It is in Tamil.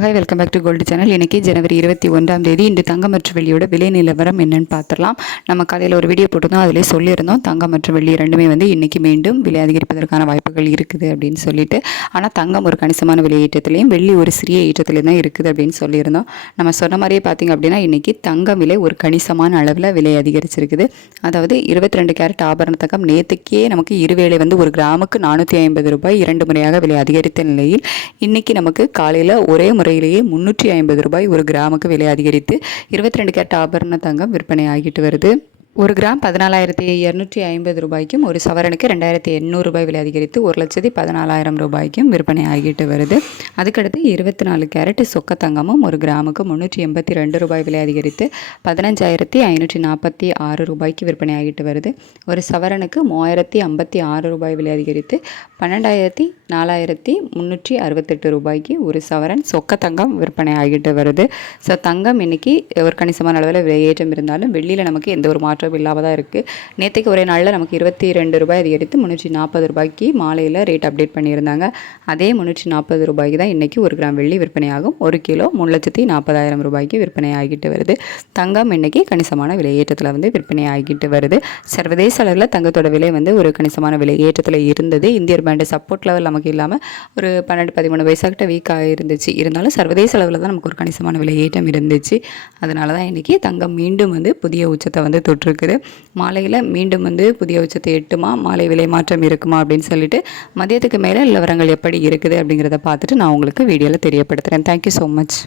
Hi, welcome back to gold channel. இன்றைக்கி ஜனவரி 21ஆம் தேதி இன்று தங்கம் மற்றும் வெள்ளியோட விலை நிலவரம் என்னென்னு பார்த்துடலாம். நம்ம காலையில் ஒரு வீடியோ போட்டுருந்தோம், அதிலே சொல்லியிருந்தோம் தங்கம் மற்றும் வெள்ளி ரெண்டுமே இன்றைக்கி மீண்டும் விலை அதிகரிப்பதற்கான வாய்ப்புகள் இருக்குது அப்படின்னு சொல்லிட்டு. ஆனால் தங்கம் ஒரு கணிசமான விலை ஏற்றத்துலையும் வெள்ளி ஒரு சிறிய ஏற்றத்துலையும் தான் இருக்குது அப்படின்னு சொல்லியிருந்தோம். நம்ம சொன்ன மாதிரியே பார்த்திங்க அப்படின்னா இன்றைக்கி தங்கம் விலை ஒரு கணிசமான அளவில் விலை அதிகரிச்சிருக்குது. அதாவது 22 கேரட் ஆபரண தங்கம் நேற்றுக்கே நமக்கு இருவேளை ஒரு கிராமுக்கு 450 ரூபாய் 2 முறையாக விலை அதிகரித்த நிலையில் இன்றைக்கி நமக்கு காலையில் ஒரே முறையிலேயே 350 ரூபாய் ஒரு கிராமுக்கு விலை அதிகரித்து 22 கேரட் ஆபரண தங்கம் விற்பனை ஆகிட்டு வருது. ஒரு கிராம் 14,250 ரூபாய்க்கும் ஒரு சவரனுக்கு 2,800 ரூபாய் விலை அதிகரித்து 1,14,000 ரூபாய்க்கும் விற்பனை ஆகிட்டு வருது. அதுக்கடுத்து 24 கேரட் சொக்க தங்கமும் ஒரு கிராமுக்கு 382 ரூபாய் விலை அதிகரித்து 15,546 ரூபாய்க்கு விற்பனை ஆகிட்டு வருது. ஒரு சவரனுக்கு 3,056 ரூபாய் விலை அதிகரித்து 12,468 ரூபாய்க்கு ஒரு சவரன் சொக்க தங்கம் விற்பனை ஆகிட்டு வருது. ஸோ தங்கம் இன்னைக்கு ஒரு கணிசமான அளவில் விலையேற்றம் இருந்தாலும் வெள்ளியில் நமக்கு எந்த ஒரு மாற்றம் இல்லாமல் தான் இருக்குது. நேற்றுக்கு ஒரே நாளில் நமக்கு 22 ரூபாய் அதிகரித்து 340 ரூபாய்க்கு மாலையில் ரேட் அப்டேட் பண்ணியிருந்தாங்க. அதே 340 ரூபாய்க்கு தான் இன்றைக்கி ஒரு கிராம் வெள்ளி விற்பனையாகும். ஒரு கிலோ 3,40,000 ரூபாய்க்கு விற்பனை ஆகிட்டு வருது. தங்கம் இன்றைக்கி கணிசமான விலையேற்றத்தில் விற்பனை ஆகிட்டு வருது. சர்வதேச அளவில் தங்கத்தோட விலை ஒரு கணிசமான விலையேற்றத்தில் இருந்தது. இந்தியர் பேண்டு சப்போர்ட் லெவல் நமக்கு இல்லாமல் ஒரு 12-13 பைசாக்கிட்ட வீக்காக இருந்துச்சு. இருந்தாலும் சர்வதேச அளவில் தான் நமக்கு ஒரு கணிசமான விலையேற்றம் இருந்துச்சு. அதனால தான் இன்றைக்கி தங்கம் மீண்டும் புதிய உச்சத்தை தொற்று இருக்குது. மாலையில் மீண்டும் புதிய உச்சத்தை எட்டுமா, மாலை விலை மாற்றம் இருக்குமா அப்படின்னு சொல்லிட்டு மதியத்துக்கு மேலே நிலவரங்கள் எப்படி இருக்குது அப்படிங்கிறத பார்த்துட்டு நான் உங்களுக்கு வீடியோவில் தெரியப்படுத்துகிறேன். Thank you so much.